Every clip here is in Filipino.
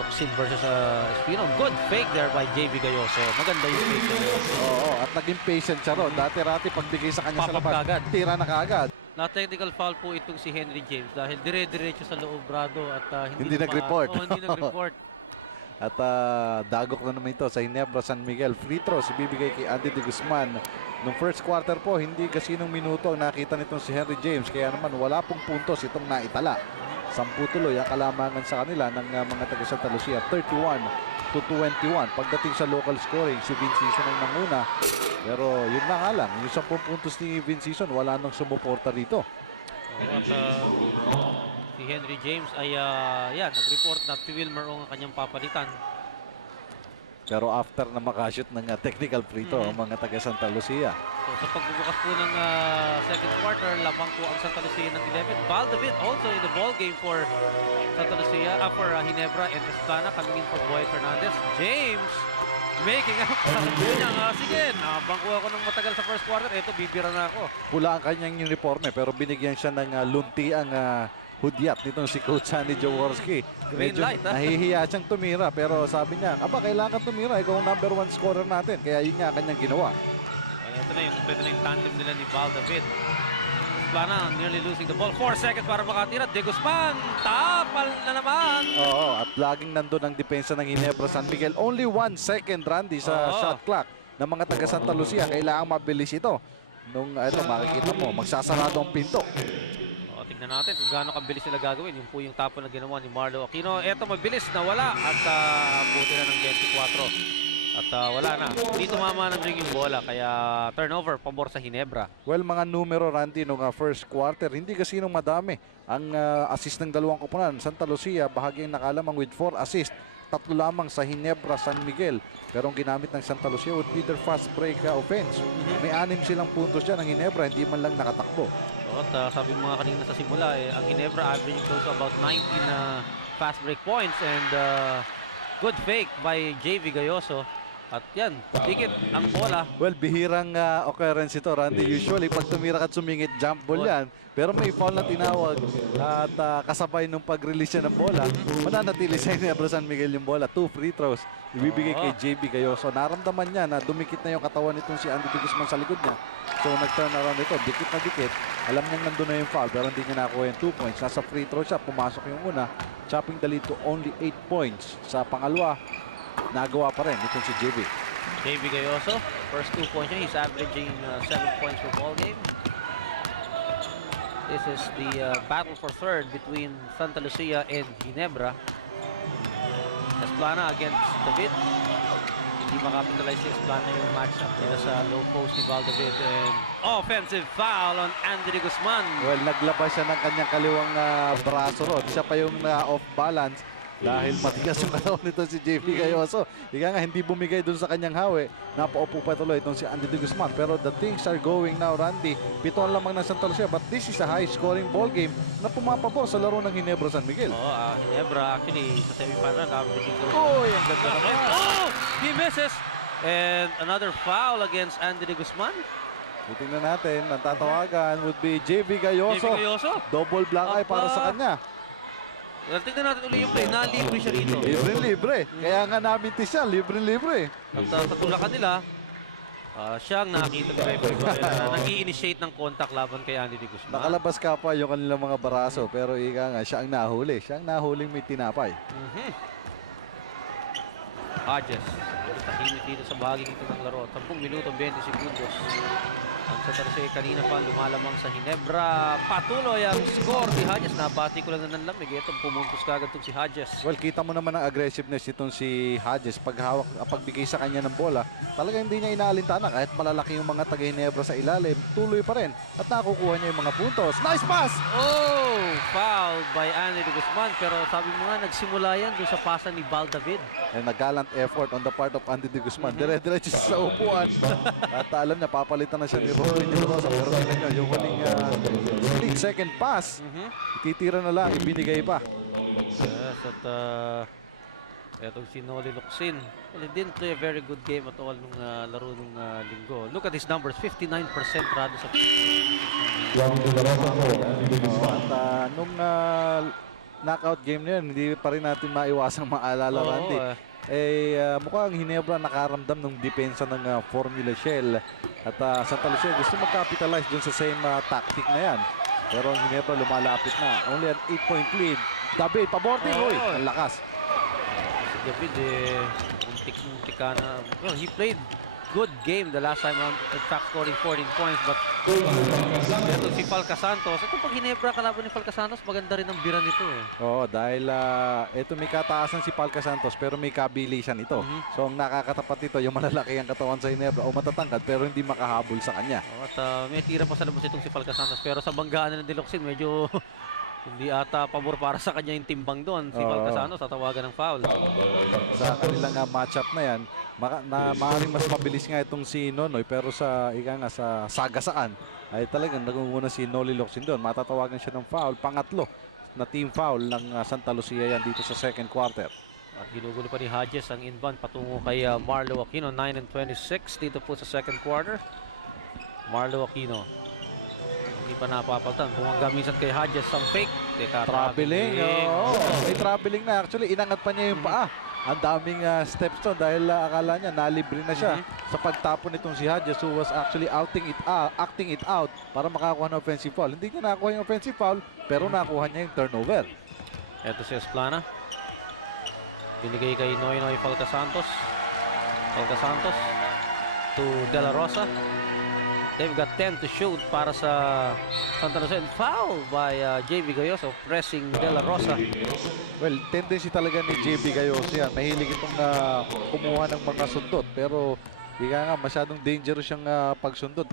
Locsin versus Espino. Good fake there by JV Gayoso. Maganda yung fake na yun. Oo, at naging patient siya ron. Dati-rati pagbigay sa kanya sa Papap labas, kaagad. tira na kaagad. Na-technical foul po itong si Henry James dahil dire-diretso sa loob, Brado, at Hindi nag-report. hindi nag-report. At dagok na naman ito sa Ginebra San Miguel. Free throws ibibigay kay Andy de Guzman. Nung first quarter po, hindi kasinong minuto ang nakita nitong si Henry James. Kaya naman wala pong puntos itong naitala. 10 tuloy ang kalamangan sa kanila ng mga taga Santa Lucia. 31-21. Pagdating sa local scoring, si Vincison ang nanguna. Pero yun na nga lang, yung 10 puntos ni Vincison, wala nang sumuporta rito. At si Henry James ay nag-report na si Wilmer ang kanyang papalitan. Pero after na makashoot ng technical free throw ang mga taga Santa Lucia. So sa pagbubukas po ng second quarter, lamang po ang Santa Lucia ng 11. Valdavid also in the ball game for Santa Lucia, for Ginebra and Esplana coming in for Boy Fernandez. James making up. Sige, nabangko ako ng matagal sa first quarter. Ito, bibira na ako. Pula ang kanyang uniforme pero binigyan siya ng lunti ang hudyat nitong si Coach Sandy Jaworski. Green Medyo light, nahihiya siyang tumira pero sabi niya, kailangan tumira. Ikaw ang number 1 scorer natin. Kaya yun nga kanyang ginawa. Ito na yung tandem nila ni Valdavid. Plana nearly losing the ball. 4 seconds para makatira. De Guzman, tapal na naman. Oo, at laging nandun ang depensa ng Ginebra San Miguel. Only 1 second, Randy, sa shot clock ng mga taga Santa Lucia. Kailangan mabilis ito. Nung ito, makikita mo, magsasarado ang pinto. Tingnan natin kung gaano kabilis sila gagawin. Yung po yung tapo na ginawa ni Marlo Aquino. Eto, mabilis na wala. At buti na ng 24. At wala na. Hindi tumama ng ring yung bola. Kaya turnover, pabor sa Ginebra. Well, mga numero, Randy, nung first quarter, hindi kasi nung madami ang assist ng dalawang koponan. Santa Lucia, bahagyang nakalamang with 4 assist. 3 lamang sa Ginebra San Miguel. Pero ang ginamit ng Santa Lucia would be their fast break offense. May 6 silang puntos dyan. Ang Ginebra, hindi man lang nakatakbo. At sabi mo nga kanina sa simula, ang Ginebra averaging close to about 19 fast break points and good fake by JV Gayoso. At yan, tikit ang bola. Well, bihirang occurrence ito, Randy. Usually, pag tumira ka at sumingit, jump ball yan. Pero may foul na tinawag at kasabay nung pag-release niya ng bola, mananatili sa Ginebra San Miguel yung bola. 2 free throws, ibibigay kay JB Gayoso. Naramdaman niya na dumikit na yung katawan nitong si Andy de Guzman sa likod niya. So, nag-turn around ito. Dikit na dikit. Alam niyang nandun na yung foul, pero hindi niya nakuha yung 2 points. Nasa free throw siya, pumasok yung una. Chopping the lead to only 8 points. Sa pangalawa, nagawa pa rin itong si JB. JV Gayoso, first 2 points niya, he's averaging 7 points per ball game. This is the battle for third between Santa Lucia and Ginebra. Esplana against David. Hindi makapitalize si Esplana yung matchup nila sa low post ni Valdavid. And offensive foul on Andy de Guzman. Well, naglabas siya ng kanyang kaliwang braso ron. Siya pa yung off balance dahil matigas yung katawan nito si JV Gayoso. Ika nga, hindi bumigay dun sa kanyang hawi. Napaupo pa tuloy itong si Andy de Guzman. Pero the things are going now, Randy. 7 lamang ng Santa Lucia. But this is a high-scoring ball game na pumapabor sa laro ng Ginebra San Miguel. Ginebra actually sa semifinal. Ang ganda naman. He misses. And another foul against Andy de Guzman. Titingnan natin. Ang tatawagan would be JV Gayoso. Double black eye para sa kanya. Tingnan natin ulit yung play. Nalibre siya rito. Libre. Kaya nga naminti siya. Libre. At sa tulakan nila, siya ang nakita ni referee nag-i-initiate ng contact laban kay Andy de Guzman. Nakalabas ka pa yung kanilang mga baraso. Pero ika nga, siya ang nahuli. Siya ang nahuling may tinapay. Hodges. Tahimik dito sa bahaging ito ng laro. 10 minuto, 20 segundos. Ang Santa Lucia kanina pa lumalamang sa Ginebra. Patuloy ang score ni Hodges. Nabati ko lang na ng lamig. Itong pumuntos kagad itong si Hodges. Well, kita mo naman ang aggressiveness itong si Hodges. Pagbigay sa kanya ng bola, talaga hindi niya inaalintana. Kahit malalaki yung mga taga-Ginebra sa ilalim, tuloy pa rin. At nakukuha niya yung mga puntos. Nice pass! Fouled by Andy de Guzman. Pero sabi mo nga, nagsimula yan doon sa pasa ni Valdavid. And nag-gallant effort on the part of Andy de Guzman. Dire-diretso sa upuan. At alam niya, papalitan na siya ni Robin de Rosa. Pero tingnan niyo, yung huling split second pass, ititira na lang, ibinigay pa. Yes, at etong si Noli Locsin. Well, he didn't play a very good game at all nung laro nung linggo. Look at his numbers, 59% rado sa... At nung knockout game na yun, hindi pa rin natin maiwasang maalala, Oo, Randy. Mukhang Ginebra nakaramdam ng depensa ng Formula Shell. At Santa Lucia gusto mag-capitalize dun sa same tactic na yan. Pero ang Ginebra lumalapit na. Only an 8-point lead. David, paborting. Uy, ang lakas. Si David, muntik ka na. Well, he played good game the last time around, in fact scoring 14 points, but ito si Falca Santos. Ito pag Ginebra kalaban ni Falca Santos, maganda rin ang bira nito eh. Oo, dahil ito may kataasan si Falca Santos pero may kabilisan ito. So ang nakakatapat nito, yung malalaki ang katawan sa Ginebra o matatangkad pero hindi makahabol sa kanya. At may tira pa sa labas itong si Falca Santos, pero sa banggaan na ng Diloxin, medyo hindi ata pabor para sa kanya yung timbang doon. Si Falca Santos tatawagan ng foul. Sa kanilang matchup na yan, maaaring mas mabilis nga itong si Nonoy pero sa sa sagasaan ay talagang nagunguna si Noli Locsin doon. Matatawagan siya ng foul, pangatlo na team foul ng Santa Lucia yan dito sa second quarter. At ginugulo pa ni Hodges ang inbound patungo kay Marlo Aquino. 9-26 dito po sa second quarter. Marlo Aquino hindi pa napapagtan. Bumangga minsan kay Hodges ang fake. Teka, Traveling. May traveling na. Actually, inangat pa niya yung paa. Ang daming steps to dahil akala niya nalibre na siya sa pagtapon nitong si Hodges who was actually acting it out para makakuha ng offensive foul. Hindi niya nakuha yung offensive foul pero nakuha niya yung turnover. Ito si Esplana. Binigay kay Noynoy Falca Santos. Falca Santos to De La Rosa. They've got 10 to shoot para sa Santa Rosa. Foul by JB Gayoso pressing De La Rosa. Well, tendency talaga ni JB Gayoso yan. Mahilig itong kumuha ng mga sundot. Pero, masyadong dangerous yung pagsundot.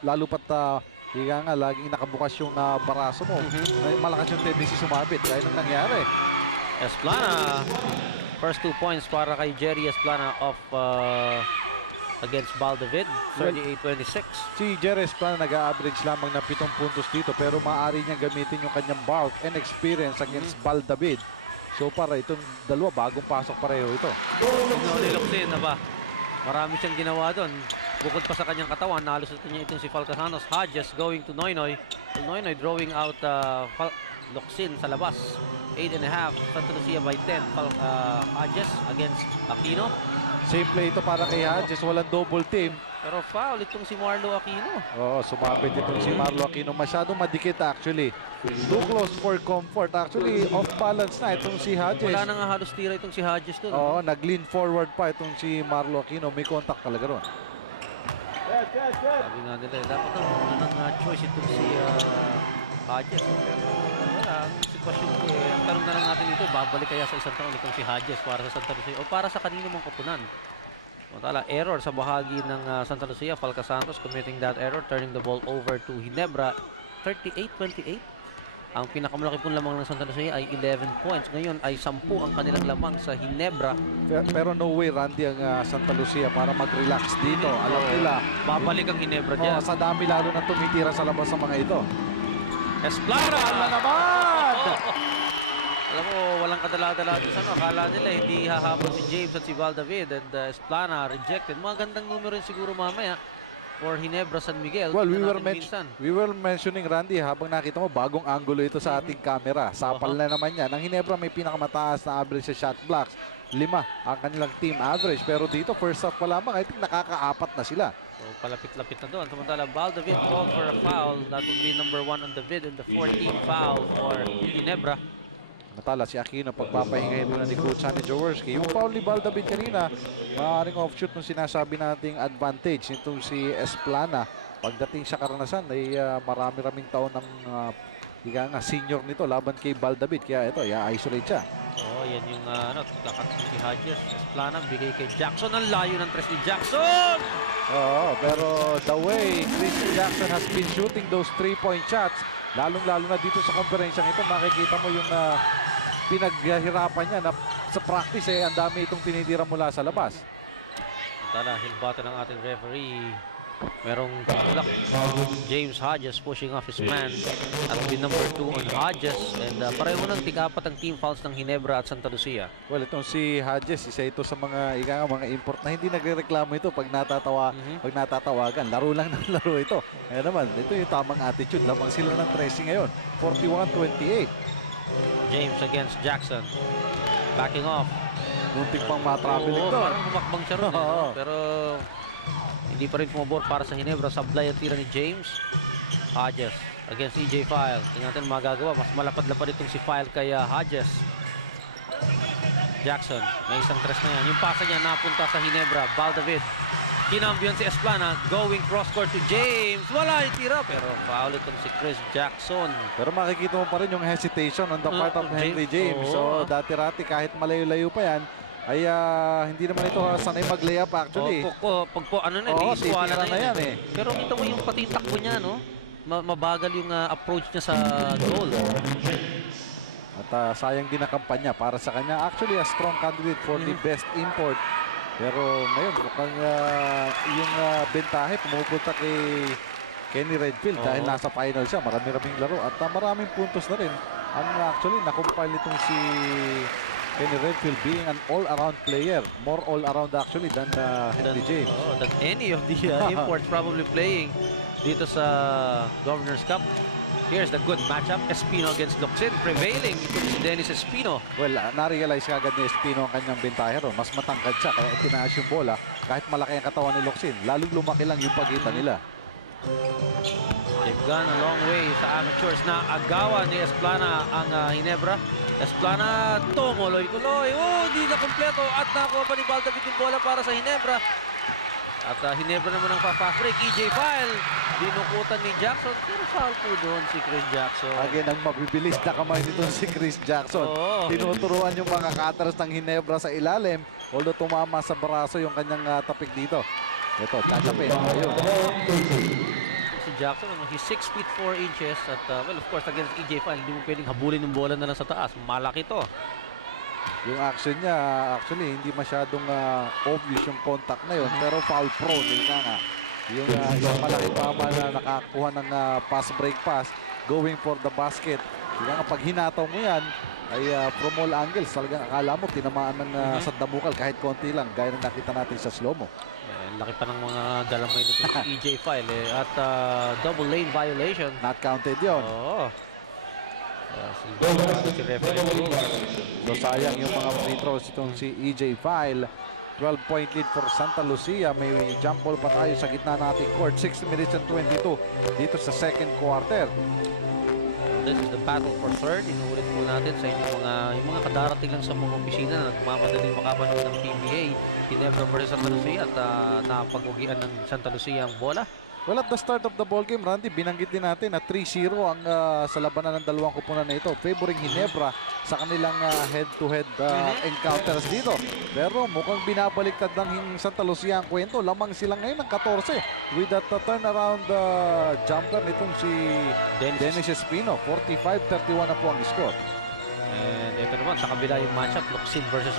Lalo pat, laging nakabukas yung baraso mo. Malakas yung tendency sumabit. Kaya nang nangyari. Esplana. First 2 points para kay Jerry Esplana of against Baldavid. 38-26. Si Jerry Esplana nag-average lamang ng 7 puntos dito. Pero maaari niyang gamitin yung kanyang bulk and experience against Baldavid. So para itong dalawa, bagong pasok pareho ito. Niloksin na ba? Marami siyang ginawa doon. Bukod pa sa kanyang katawan, nalusot niya itong si Falca Santos. Hodges going to Noynoy. Noynoy drawing out Locsin sa labas. 8.5. Santa Lucia by 10. Hodges against Aquino. Same play ito para kay Hodges. Walang double team. Pero foul itong si Marlo Aquino. Sumapit itong si Marlo Aquino. Masyadong madikit actually. Too close for comfort. Actually, off balance na itong si Hodges. Wala na nga halos tira itong si Hodges doon. Nag-lean forward pa itong si Marlo Aquino. May contact talaga ron. Sabi nga nila, dapat ng choice itong si Hodges. Pero wala, ang sitwasyon ko ang tanong na lang natin dito, babalik kaya sa isang taon itong si Hodges para sa Santa Lucia o para sa kanino mong kapunan. Samantala, error sa bahagi ng Santa Lucia. Falca Santos committing that error, turning the ball over to Ginebra. 38-28. Ang pinakamalaki pong lamang ng Santa Lucia ay 11 points. Ngayon ay 10 ang kanilang lamang sa Ginebra. Pero no way, Randy, ang Santa Lucia para mag-relax dito. Alam nila, babalik ang Ginebra dyan. sa dami lalo na tumitira sa labas sa mga ito. Esplana! Ala naman! Alam mo, walang kadala-dala ito sa akala nila hindi hahabol si James at si Valdavid, and Esplana rejected. Mga gandang numero rin siguro mamaya for Ginebra San Miguel. Well, we were mentioning, Randy, habang nakita mo, bagong angulo ito sa ating camera. Sapal na naman yan. Ang Ginebra may pinakamataas na average sa shot blocks. 5 ang kanilang team average. Pero dito, first half pa lamang, I think nakaka-4 na sila. So, palapit-lapit na doon. Samantala, Valdavid called for a foul. That would be number 1 on David and the 14th foul for Ginebra. Matala si Aquino, pagpapahingayin muna ni Coach Sonny Jaworski. Yung foul ni Baldavid kanina, maaaring offshoot ng sinasabi nating advantage nitong si Esplana. Pagdating sa karanasan ay marami-raming taon ng senior nito laban kay Baldavid. Kaya ito, i-isolate siya. Yan yung lakat si Hodges. Esplana, bigay kay Jackson. Ang layo ng tres ni Jackson! Pero the way Christian Jackson has been shooting those 3-point shots, lalong-lalo na dito sa konferensyang ito, makikita mo yung pinaghirapan niya na sa practice ang dami itong tinitira mula sa labas. Tala, hilbata ng ating referee. Merong tulak. James Hodges pushing off his man. At bin number 2 on Hodges. And pareho ng tig-apat ang team fouls ng Ginebra at Santa Lucia. Well, itong si Hodges, isa ito sa mga import na hindi nagrereklamo ito pag natatawagan. Laro lang ng laro ito. Kaya naman, ito yung tamang attitude. Lamang sila ng tracing ngayon. 41-28. James against Jackson. Backing off. Muntik pang matraveling Oo, doon. parang bumakbang siya ron. Eh, Oo. no? Pero hindi pa rin pumabor para sa Ginebra. Sablay ang tira ni James. Hodges against EJ File. Tingnan natin magagawa. Mas malapad-lapad itong si File kay Hodges. Jackson, may isang tres na yan. Yung pasa niya napunta sa Ginebra. Baldavid. Kinambiyon si Esplana. Going cross-court to James. Wala yung tira. Pero foul itong si Chris Jackson. Pero makikita mo pa rin yung hesitation on the part of Henry James. Oo. So, dati-rati kahit malayo-layo pa yan, ay hindi naman ito sanay mag-layup actually. Pag po, ano na, Oo, di-iswala titira na yan eh. Pero kita mo yung pati yung takbo niya, no? Mabagal yung approach niya sa goal. At sayang din ang kampanya para sa kanya. Actually, a strong candidate for the best import. Pero ngayon, mukhang yung bentahe pumupunta kay Kenny Redfield dahil nasa final siya. Marami-raming laro at maraming puntos na rin. Ang actually, nakumpile nitong si Kenny Redfield being an all-around player. More all-around actually than Henry James. Than any of the imports probably playing dito sa Governor's Cup. Here's the good matchup. Espino against Locsin. Prevailing itong si Dennis Espino. Well, na-realize kagad ni Espino ang kanyang bentahe ron. Mas matangkad siya kaya itinaas yung bola kahit malaki ang katawan ni Locsin. Lalong lumaki lang yung pagitan nila. They've gone a long way sa amateurs na agawan ni Esplana ang Ginebra. Esplana tumuloy-tuloy. Oh, hindi na kompleto at nakuha pa ni Baldavid yung bola para sa Ginebra. At Ginebra naman ang fast break. EJ File, dinukutan ni Jackson. Pero foul po doon si Chris Jackson. Again, ang mabibilis na kamay nito si Chris Jackson. Oo. Tinuturuan yung mga cutters ng Ginebra sa ilalim. Although tumama sa braso yung kanyang tapik dito. Ito, tatapin. Ayun. Si Jackson, he's 6 feet 4 inches. At well, of course, against EJ File, hindi mo pwedeng habulin yung bola na lang sa taas. Malaki to. Yung action niya, actually, hindi masyadong obvious yung contact na yun. Pero foul prone, ika nga. Yung isang malaking mama na nakakuha ng pass break pass, going for the basket. Ika nga, pag hinataw mo yan, ay from all angles, talagang akala mo, tinamaan ng sandamukal kahit konti lang, gaya na nakita natin sa slow-mo. Laki pa ng mga galamay nito si EJ File. At double lane violation. Not counted yon. Oo. Si referee. So sayang yung mga free throws itong si EJ File. 12-point lead for Santa Lucia. May jump ball pa tayo sa gitna nating court. 6 minutes and 22 dito sa second quarter. This is the battle for third. Inuulit po natin sa inyo yung mga kadarating lang sa mga opisina na nagmamadaling makapanood ng PBA. Ginebra versus Santa Lucia at napag-ugian ng Santa Lucia ang bola. Well, at the start of the ball game, Randy, binanggit din natin na 3-0 ang sa labanan ng dalawang kupunan na ito. Favoring Ginebra sa kanilang head-to-head encounters dito. Pero mukhang binabaliktad ng Santa Lucia ang kwento. Lamang sila ngayon ng 14 with that turnaround jumper nitong si Dennis Espino. 45-31 na po ang score. And ito naman, sa kabila yung matchup, Locsin versus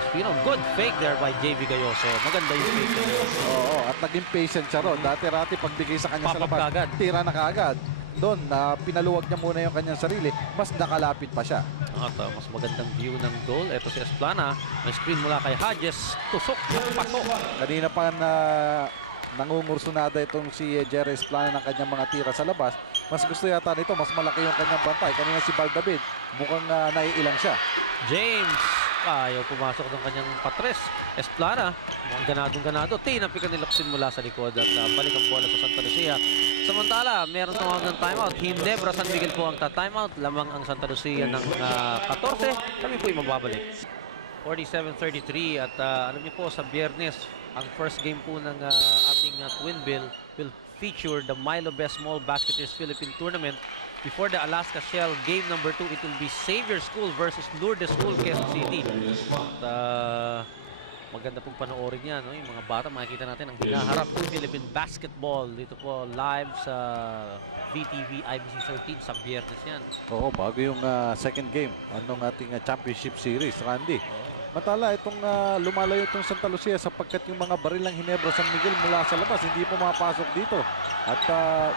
Espino. Good fake there by JV Gayoso. Maganda yung fake niya. Oo, at naging patient siya ron. Dati-rati pagbigay sa kanya sa Papap labas, kaagad. tira na kaagad. Doon, pinaluwag niya muna yung kanyang sarili. Mas nakalapit pa siya. At mas magandang view ng goal. Ito si Esplana. May screen mula kay Hodges. Tusok, pasok. Kanina pa nangungursunada itong si Jerry Esplana ng kanyang mga tira sa labas. Mas gusto yata nito, mas malaki yung kanyang bantay. Kanina si Baldavid, mukhang naiilang siya. James, ayaw pumasok ng kanyang patres. Esplana, mukhang ganadong-ganado. Tinapikan ni Locsin mula sa likod at balik ang bola sa Santa Lucia. Samantala, meron tumawag ng timeout. Ginebra San Miguel po ang timeout. Lamang ang Santa Lucia ng 14. Kami po'y mababalik. 47-33 at alam niyo po sa Biyernes, ang first game po ng ating Twin Bill will feature the Milo Best Small Basketers Philippine Tournament. Before the Alaska Shell game number 2, it will be Xavier School versus Lourdes School, Quezon City. At maganda pong panoorin yan, no? Yung mga bata, makikita natin ang binaharap po Philippine basketball dito po live sa VTV IBC 13 sa Biyernes yan. Oo, bago yung second game anong ating championship series, Randy. Matala, itong lumalayo itong Santa Lucia sapagkat yung mga baril ng Ginebra San Miguel mula sa labas, hindi pumapasok dito. At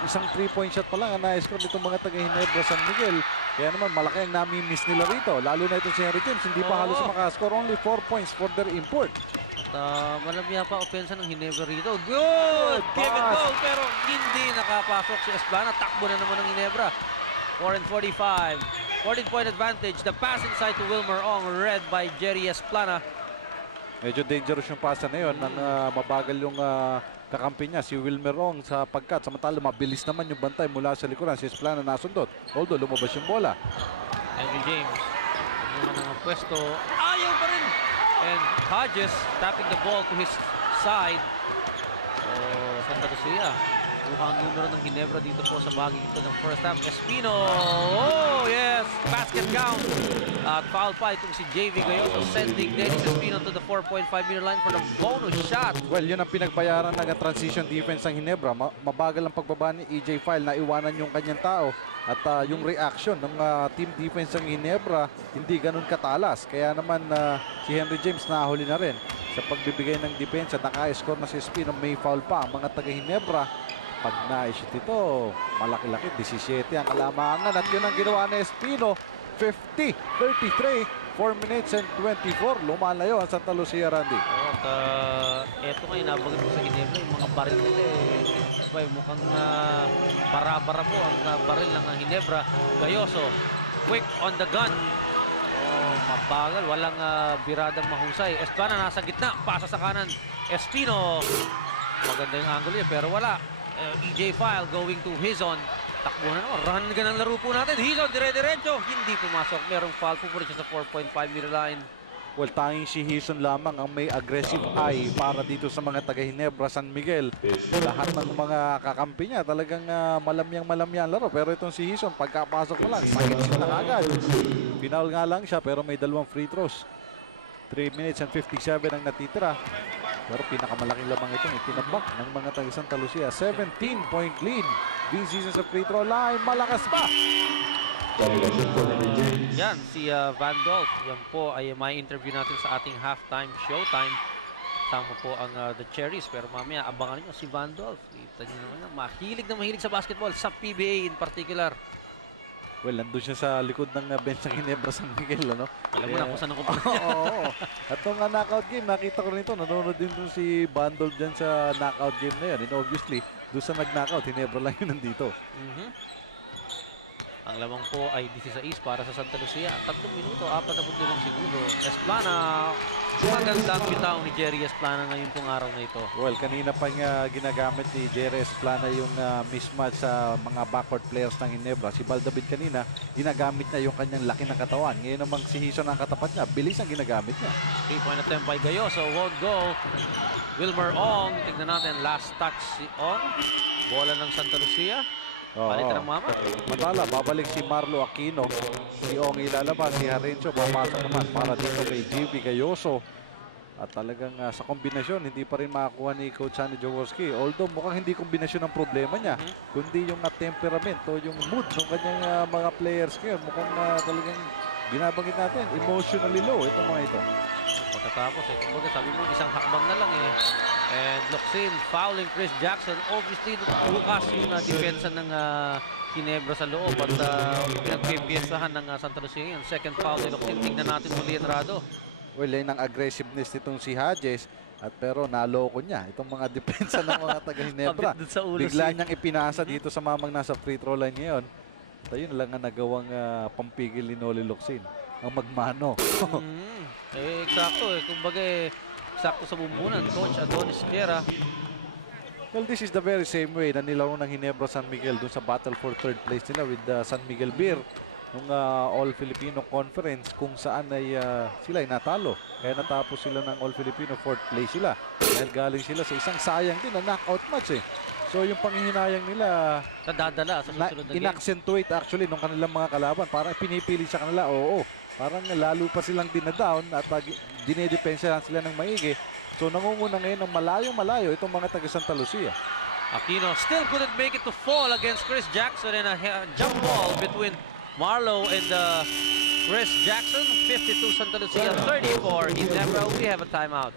isang 3-point shot pa lang ang na-score nitong mga taga-Ginebra San Miguel. Kaya naman, malaki ang nami-miss nila rito. Lalo na itong si Henry James, hindi pa halos makascore. Only 4 points for their import. At malabya pa opensa ng Ginebra rito. Good! Kevin Gold, pero hindi nakapasok si Esplana. Takbo na naman ng Ginebra. 4 and 45. 14-point advantage. The pass inside to Wilmer Ong, read by Jerry Esplana. Medyo dangerous yung pasa na yun. Nang mabagal yung kakampi niya, si Wilmer Ong sapagkat samantala mabilis naman yung bantay mula sa likuran. Si Esplana nasundot. Although lumabas yung bola. Henry James. Naman ang pwesto. Ayaw pa rin. And Hodges tapping the ball to his side. Santa Lucia. Kuhang numero ng Ginebra dito po sa bahagi ito ng first half. Espino. Oh, yes. Basket count. At foul pa itong si JV Gayoso, sending Dennis Espino to the 4.5-meter line for the bonus shot. Well, yun ang pinagbayaran ng transition defense ng Ginebra. Mabagal ang pagbaba ni EJ File na iwanan yung kanyang tao. At yung reaction ng team defense ng Ginebra hindi ganun katalas. Kaya naman si Henry James nahuli na rin sa pagbibigay ng depensa. Naka-score na si Espino, may foul pa ang mga taga-Ginebra. Pag na-shoot ito, malaki-laki, 17 ang kalamangan. At yun ang ginawa ni Espino, 50-33, 4 minutes and 24. Lumalayo ang Santa Lucia, Randy. At eto nga, inabagat ko sa Ginebra, yung mga baril nila mukhang bara-bara po ang baril ng Ginebra. Gayoso, quick on the gun. Mabagal, walang biradang mahusay. Esplana nasa gitna, pasa sa kanan. Espino, maganda yung angle niya, pero wala. EJ File going to Hizon. Takbo na naman. Run ka ng laro po natin. Hizon, dire-diretso. Hindi pumasok. Merong foul po siya sa 4.5-meter line. Well, tanging si Hizon lamang ang may aggressive eye para dito sa mga taga-Ginebra, San Miguel. Lahat ng mga kakampi niya talagang malamyang laro. Pero itong si Hizon, pagkapasok mo lang, sakit na agad. Pinaul nga lang siya pero may 2 free throws. 3 minutes and 57 ang natitira. Pero pinakamalaking lamang itong itinabak ng mga taga Santa Lucia. 17-point lead. Vinicius sa free throw line. Malakas pa. Yan, si Van Dolph. Yan po ay may interview natin sa ating halftime showtime. Sama po ang The Cherries. Pero mamaya, abangan nyo si Van Dolph. Kita nyo naman na mahilig sa basketball. Sa PBA in particular. Well, nandun siya sa likod ng bench ng Ginebra San Miguel, ano? Alam mo na kung saan ako Oo. At nung knockout game, nakita ko nito, nanonood din doon si Bandol dyan sa knockout game na yan. And obviously, doon sa nag-knockout, Ginebra lang yun nandito. Ang lamang po ay 16 para sa Santa Lucia. 3 minuto, 45 segundo. Esplana, magandang bitaw ni Jerry Esplana ngayon pong araw na ito. Well, kanina pa nga ginagamit ni Jerry Esplana yung mismatch sa mga backcourt players ng Ginebra. Si Baldavid kanina, ginagamit niya yung kanyang laki ng katawan. Ngayon namang si Hizon ang katapat niya, bilis ang ginagamit niya. 3-point attempt by Gayoso, won't go. Wilmer Ong, tignan natin, last touch si Ong. Bola ng Santa Lucia. Palitan ng mama. Matala, babalik si Marlo Aquino. Si Ong ilalabas, si Harencio papasok naman para dito kay JV Gayoso. At talagang sa kombinasyon, hindi pa rin makakuha ni Coach Sonny Jaworski. Although mukhang hindi kombinasyon ang problema niya, kundi yung temperament o yung mood ng kanyang mga players ngayon. Mukhang talagang binabagit natin, emotionally low itong mga ito. Pagkatapos, kumbaga sabi mo, isang hakbang na lang And Locsin fouling Chris Jackson. Obviously, bukas yung depensa ng Ginebra sa loob at pinagpipiyesahan ng Santa Lucia yun. Second foul ni Locsin. Tignan natin muli ang Rado. Well, yun ang aggressiveness nitong si Hodges. At pero naloko niya itong mga depensa ng mga taga-Ginebra. Bigla niyang ipinasa dito sa mamang nasa free throw line ngayon. At ayun lang ang nagawang pampigil ni Noli Locsin. Ang magmano. Eksakto kumbaga sakto sa bumbunan, Coach Adonis Guerra. Well, this is the very same way na nilaro ng Ginebra San Miguel dun sa battle for third place nila with San Miguel Beer nung All-Filipino Conference kung saan ay sila ay natalo. Kaya natapos sila ng All-Filipino fourth place sila. Dahil galing sila sa isang sayang din na knockout match So yung panghihinayang nila nadadala sa susunod na game. In-accentuate actually nung kanilang mga kalaban. Parang pinipili sa kanila, parang lalo pa silang dinadown at dinedepensahan sila ng maigi. So nangunguna ngayon ng malayo-malayo itong mga taga Santa Lucia. Aquino still couldn't make it to fall against Chris Jackson in a jump ball between Marlo and Chris Jackson. 52 Santa Lucia, 34 Ginebra. We have a timeout.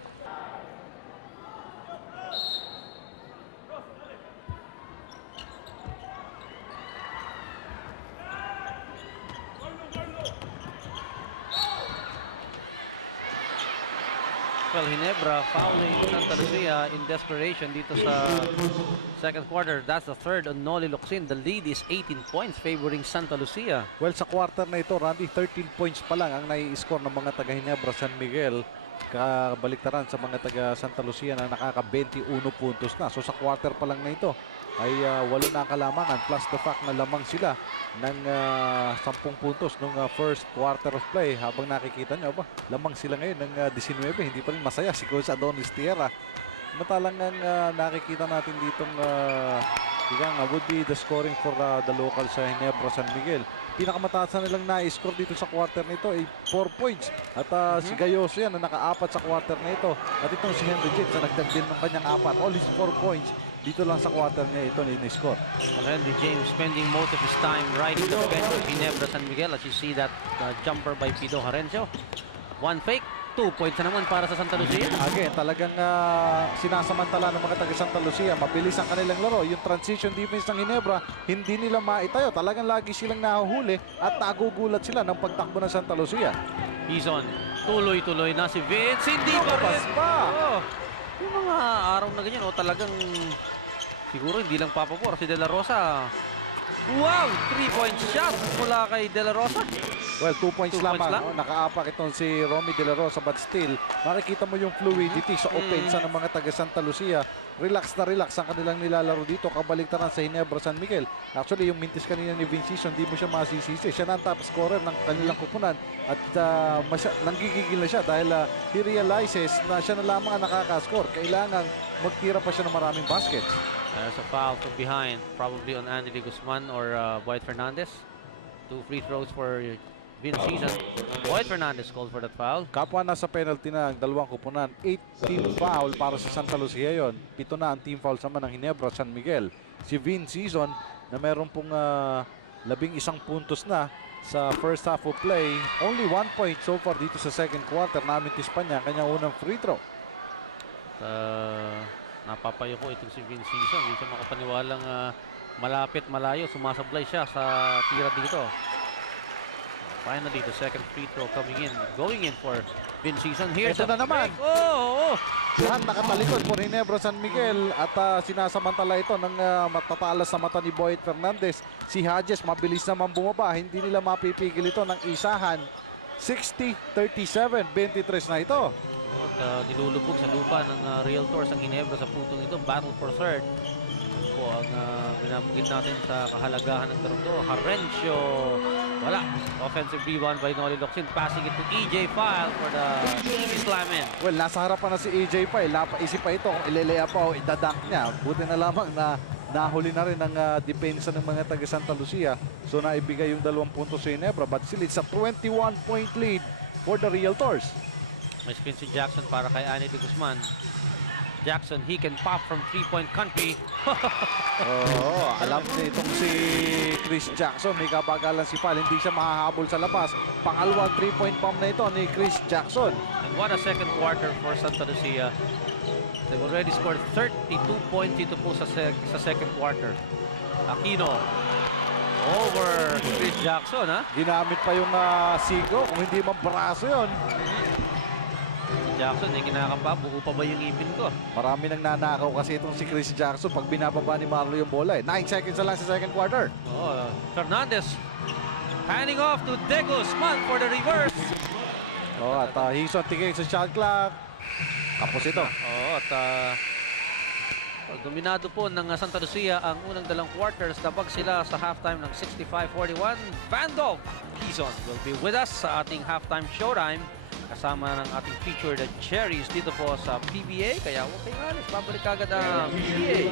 Well, Ginebra fouling Santa Lucia in desperation dito sa second quarter. That's the third on Noli Locsin. The lead is 18 points favoring Santa Lucia. Well, sa quarter na ito, Randy, 13 points pa lang ang nai-score ng mga taga Ginebra San Miguel. Kabaliktaran sa mga taga Santa Lucia na nakaka-21 puntos na. So sa quarter pa lang na ito ay 8 na kalamangan plus the fact na lamang sila ng 10 puntos nung first quarter of play. Habang nakikita nyo, lamang sila ngayon ng 19. Hindi pa rin masaya si Coach Adonis Tierra. Matalang nakikita natin ditong would be the scoring for the local sa Ginebra San Miguel. Pinakamataas na nilang na-score dito sa quarter nito ay 4 points. At si Gayoso yan na naka-4 sa quarter na ito. At itong si Henry James na nagdag din ng kanyang 4. Only 4 points dito lang sa quarter niya ito ni-score. Henry James spending most of his time right in the bench of Ginebra San Miguel. As you see that jumper by Pido Harencio. One fake. 2 points na naman para sa Santa Lucia. Again, talagang sinasamantala ng mga taga Santa Lucia. Mabilis ang kanilang laro. Yung transition defense ng Ginebra, hindi nila maitayo. Talagang lagi silang nahuhuli at nagugulat sila ng pagtakbo ng Santa Lucia. Hizon, tuloy-tuloy na si Vince. Hindi pa rin. Oh, yung mga araw na ganyan, talagang siguro hindi lang papapor si De La Rosa. Wow! 3-point shot mula kay De La Rosa. Well, 2 points 2 lamang. points lang. Nakaapak itong si Romy De La Rosa, but still, makikita mo yung fluidity sa opensa ng mga taga Santa Lucia. Relax na relax ang kanilang nilalaro dito. Kabaliktaran sa Ginebra San Miguel. Actually, yung mintis kanina ni Vincision, hindi mo siya masisisi. Siya na ang top scorer ng kanilang kupunan. At nanggigigil na siya dahil he realizes na siya na lamang ang nakaka-score. Kailangan magtira pa siya ng maraming baskets. There's a foul from behind, probably on Andy Guzman or Boyd Fernandez. 2 free throws for Vince Season. Boyd Fernandez called for that foul. Kapwa na sa penalty na ang dalawang kupunan. 8 foul para sa Santa Lucia yon. 7 na ang team foul sama ng Ginebra San Miguel. Si Vince Season na meron pong 11 puntos na sa first half of play. Only 1 point so far dito sa second quarter. Namintis pa niya kanyang unang free throw. Napapayo ko itong si Vince Season. Hindi siya makapaniwalang malapit malayo. Sumasablay siya sa tira dito. Finally, the second free throw coming in. Going in for Vince Season. Here's Ito na naman. Oh! Lahat nakatalikod for Ginebra San Miguel at sinasamantala ito ng matatalas sa mata ni Boyd Fernandez. Si Hodges mabilis naman bumaba. Hindi nila mapipigil ito ng isahan. 60-37, 23 na ito. At nilulubog sa lupa ng Realtors ang Ginebra sa putong ito. Battle for third. Po ang binabugit natin sa kahalagahan ng Toronto. Harencio. Wala. Offensive rebound by Noli Locsin. Passing it to EJ File for the easy slam in. Well, nasa harapan na si EJ File. Napaisip pa ito kung ilelea pa o idadunk niya. Buti na lamang na nahuli na rin ang depensa ng mga taga Santa Lucia. So naibigay yung 2 puntos sa Ginebra. But still, it's a 21-point lead for the Realtors. May screen si Jackson para kay Andy Guzman. Jackson, he can pop from 3-point country. Alam niya itong si Chris Jackson. May kabagalan si Fal. Hindi siya mahahabol sa labas. Pangalawang 3-point bomb na ito ni Chris Jackson. And what a second quarter for Santa Lucia. They've already scored 32 points dito po sa second quarter. Aquino over Chris Jackson, ha? Ginamit pa yung sigo. Kung hindi man braso yun. Jackson, hindi kinakapa. Buo pa ba yung ipin ko? Marami nang nanakaw kasi itong si Chris Jackson pag binababa ni Marlo yung bola. 9 seconds na lang sa second quarter. Fernandez handing off to De Guzman for the reverse. At Hizon tingin sa shot clock. Tapos ito. Dominado po ng Santa Lucia ang unang 2 quarters. Dabag sila sa halftime ng 65-41. Vandog Hizon will be with us sa ating halftime showtime. Kasama ng ating featured Cherries dito po sa PBA. Kaya huwag kayong alis. Babalik agad ang PBA.